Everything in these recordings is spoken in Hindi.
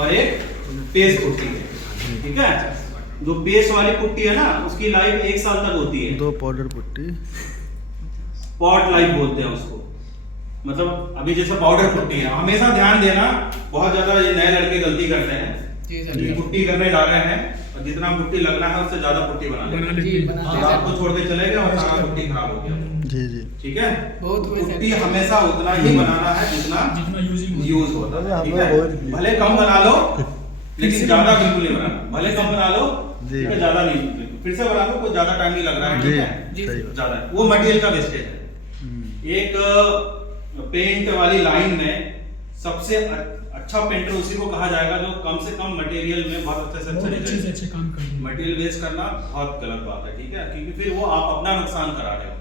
और एक पेस्ट पुट्टी है, ठीक है। जो पेस्ट वाली पुट्टी है ना उसकी लाइफ 1 साल तक होती है। 2 पाउडर पुट्टी, पॉट लाइफ बोलते हैं उसको। मतलब अभी जैसे पाउडर पुट्टी है, हमेशा ध्यान देना, बहुत ज्यादा ये नए लड़के गलती करते हैं। ये पुट्टी करने जा रहे हैं और जितना पुट्टी लगना है उससे ज्यादा पुट्टी बना लेते हैं और आपको छोड़ के चले गए और सारा पुट्टी खराब हो गया। जी जी, ठीक है। पुट्टी हमेशा उतना ही बनाना है जितना यूज होता है, ठीक है। भले कम बना लो लेकिन ज्यादा बिल्कुल नहीं बनाना, भले कम बना लो ठीक है, ज्यादा नहीं, फिर से बना लो, कोई ज्यादा टाइम नहीं लग रहा है, ठीक है, ज्यादा वो मटेरियल का वेस्टेज है। एक पेंट वाली लाइन में सबसे अच्छा पेंटर उसी को कहा जाएगा जो कम से कम मटेरियल में बहुत अच्छे से अच्छे काम करे। मटेरियल वेस्ट करना बहुत गलत बात है, ठीक है, क्योंकि फिर वो आप अपना नुकसान करा रहे हो,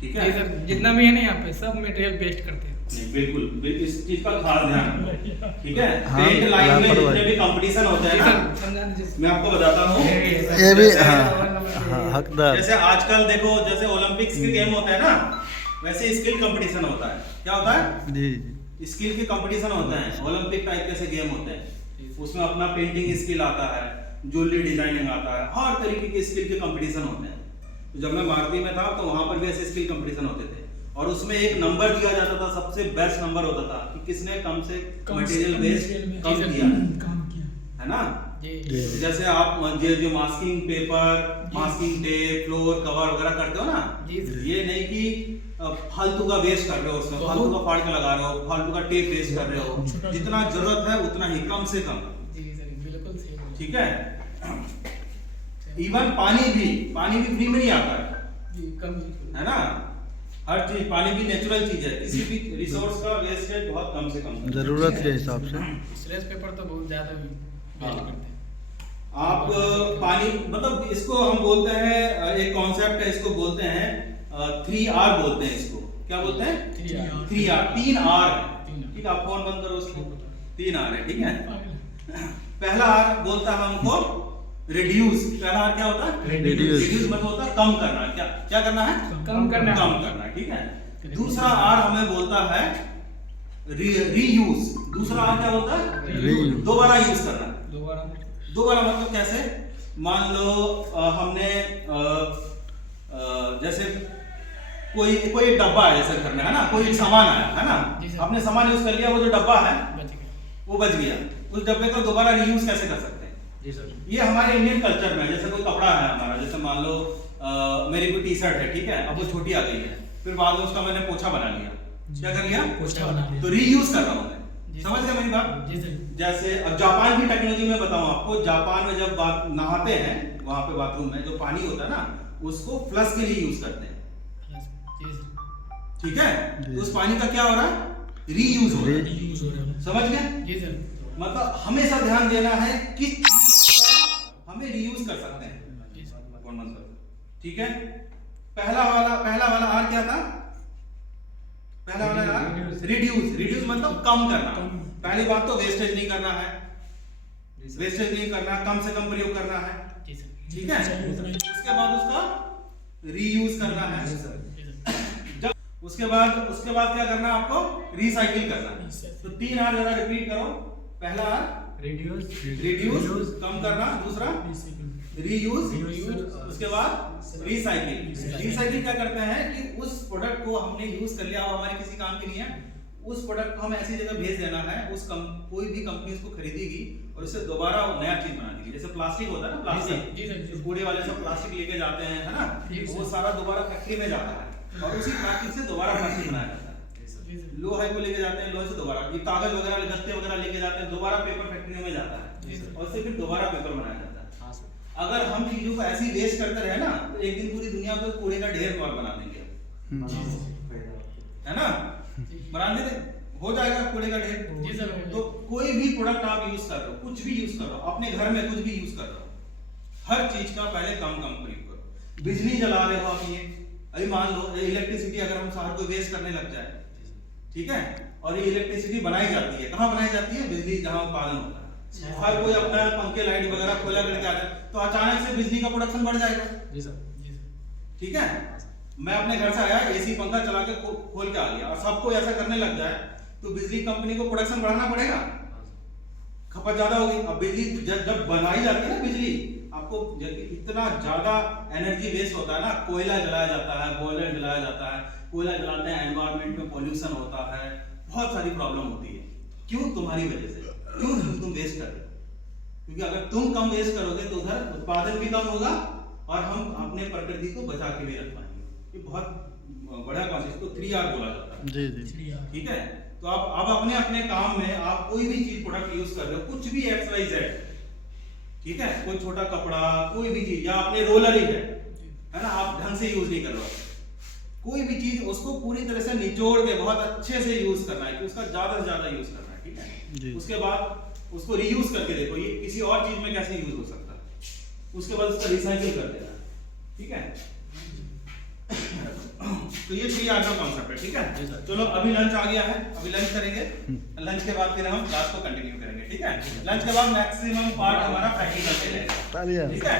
ठीक है। सर जितना भी है ना यहाँ पे सब मटेरियल वेस्ट करते हैं। नहीं बिल्कुल, इस चीज का खास ध्यान रखो, ठीक है। पेंट लाइन में जितने भी कंपटीशन होते हैं ना, मैं आपको बताता हूँ, ये भी हाँ हकदार। जैसे आजकल देखो जैसे ओलंपिक्स के गेम होते हैं ना, वैसे स्किल कंपटीशन होता है। क्या होता है जी, स्किल के कंपटीशन होते हैं, ओलंपिक टाइप के से गेम होते हैं। उसमें अपना पेंटिंग स्किल आता है, ज्वेलरी डिजाइनिंग आता है, हर तरीके के स्किल के कंपटीशन होते हैं। तो जब मैं मारुति में था तो वहां पर भी ऐसे स्किल कंपटीशन होते थे और उसमें एक नंबर दिया जाता था, सबसे बेस्ट नंबर होता था कि किसने कम से मटेरियल वेस्ट कम किया है ना। जैसे आप जो masking paper, masking tape, floor cover वगैरह करते हो ना, ये नहीं कि फालतू का वेस्ट कर रहे हो, उसमें फालतू का फाड़ के लगा रहे हो, फालतू का टेप वेस्ट कर रहे हो। जितना जरूरत है उतना ही, कम से कम, ठीक है। इवन पानी भी फ्री में नहीं आता है ना। हर चीज, पानी भी नेचुरल चीज है, किसी भी रिसोर्स का वेस्टेज बहुत कम से कम, जरूरत के हिसाब से। स्लेज पेपर तो बहुत ज्यादा वेस्ट करते हैं। आप पानी, मतलब इसको हम बोलते हैं, एक कॉन्सेप्ट है, इसको बोलते हैं 3R बोलते हैं इसको। क्या बोलते हैं? 3R, 3R है, ठीक है। आप फोन बंद करो उसको, 3R है, ठीक है। पहला R बोलता है हमको रिड्यूस। पहला R क्या होता है? रिड्यूस मतलब होता है कम करना। क्या करना है? कम करना, ठीक है। दूसरा R हमें बोलता है रीयूज। दूसरा R क्या होता है? दोबारा यूज करना। दोबारा मतलब कैसे? मान लो हमने जैसे कोई डब्बा है जैसे घर में, है ना, कोई सामान आया है ना, आपने सामान यूज कर लिया, वो जो डब्बा है वो बच गया, उस डब्बे को दोबारा रीयूज कैसे कर सकते हैं? जी सर। ये हमारे इंडियन कल्चर में, जैसे कोई कपड़ा है हमारा, जैसे मान लो मेरी कोई टी शर्ट है, ठीक है, अब वो छोटी आ गई है, फिर बाद में उसका मैंने पोछा बना लिया। क्या कर लिया? पोछा बना लिया। तो रीयूज कर रहा हूं मैं, समझ गए मेरी बात? जी सर। जैसे अब जापान की टेक्नोलॉजी में बताऊं आपको, जापान में जब नहाते हैं वहां पे बाथरूम में जो पानी होता है ना, उसको फ्लश के लिए यूज करते हैं, ठीक है। तो उस पानी का क्या हो रहा है? रीयूज हो रहा है, समझ गए? जी सर। मतलब हमेशा ध्यान देना है कि हमें रीयूज कर सकते हैं, ठीक है। पहला वाला आर क्या था? पहला वाला आर रिड्यूस मतलब कम करना। पहली बात तो वेस्टेज नहीं करना है, कम से कम प्रयोग करना है, ठीक है। उसके बाद उसका रीयूज करना है। उसके बाद क्या करना है आपको? रिसाइकिल करना है। तो 3R जरा रिपीट करो। पहला R रिड्यूस कम करना, दूसरा रीयूज, उसके बाद रिसाइकिल क्या करते हैं कि उस प्रोडक्ट को हमने यूज कर लिया, हमारे किसी काम के नहीं है, उस प्रोडक्ट को हमें ऐसी जगह भेज देना है, कोई भी कंपनी उसको खरीदेगी और उससे दोबारा नया चीज बना देगी। जैसे प्लास्टिक होता है ना, प्लास्टिक कूड़े वाले सब प्लास्टिक लेके जाते हैं, है ना, वो सारा दोबारा फैक्ट्री में जाता है और उसी प्लास्टिक से दोबारा प्लास्टिक बनाया जाता है। लोहे को लेके जाते हैं, लोहे से दोबारा ये कागज वगैरह, गत्ते वगैरह लेके जाते हैं, दोबारा पेपर फैक्ट्रियों में जाता है और उससे फिर दोबारा पेपर बनाया जाता है। अगर हम चीजों को ऐसी वेस्ट करते रहे ना, तो एक दिन पूरी दुनिया को कूड़े का ढेर और बना देंगे, है ना, बना देते, हो जाएगा कूड़े का ढेर। तो कोई भी प्रोडक्ट आप यूज कर रहे हो, कुछ भी यूज कर रहे हो, अपने घर में कुछ भी यूज कर रहे हो, हर चीज का पहले कम प्रयोग करो। बिजली जला रहे हो आप, ये अभी मान लो इलेक्ट्रिसिटी अगर हम सारा कोई वेस्ट करने लग जाए, ठीक है, और ये इलेक्ट्रिसिटी बनाई जाती है, कहाँ बनाई जाती है? बिजली जहाँ उत्पादन होता है। हर कोई अपना पंखे लाइट वगैरह खोला करके आ जाए तो अचानक से बिजली का प्रोडक्शन बढ़ जाएगा। जी सर, ठीक है। मैं अपने घर से आया, एसी पंखा चला के खोल के आ गया और सबको ऐसा करने लग जाए तो बिजली कंपनी को प्रोडक्शन बढ़ाना पड़ेगा, खपत ज्यादा होगी। अब बिजली जब बनाई जाती है ना बिजली, आपको जब इतना ज्यादा एनर्जी वेस्ट होता है ना, कोयला जलाया जाता है, बॉयलर जलाया जाता है, कोयला जलाते हैं एनवायरनमेंट में पॉल्यूशन होता है, बहुत सारी प्रॉब्लम होती है। क्यों? तुम्हारी वजह से। क्यों तुम वेस्ट कर रहे हो? क्योंकि अगर तुम कम वेस्ट करोगे तो उधर उत्पादन भी कम होगा और हम अपने प्रकृति को बचा के भी रख पाएंगे। ये बहुत बड़ा कॉन्सेप्ट, इसको 3R बोला जाता है। जी जी ठीक है, तो आप अपने अपने काम में आप कोई भी चीज प्रोडक्ट यूज कर रहे हो, कुछ भी XYZ, ठीक है, कोई छोटा कपड़ा, कोई भी चीज, या अपने रोलर ही है ना, आप ढंग से यूज नहीं कर रहे हो, कोई भी चीज उसको पूरी तरह से निचोड़ के बहुत अच्छे से यूज करना है, कि उसका ज्यादा से ज्यादा यूज करना है। ठीक है, उसके बाद उसको रीयूज करके देखो ये किसी और चीज में कैसे यूज हो सकता है, उसके बाद उसका रिसाइकिल कर देना है। ठीक है, तो ये 3R का कॉन्सेप्ट है। ठीक है, चलो अभी लंच आ गया है, अभी लंच करेंगे, लंच के बाद फिर हम क्लास को कंटिन्यू करेंगे। ठीक है, लंच के बाद मैक्सिमम पार्ट हमारा प्रैक्टिकल पे रहेगा। ठीक है।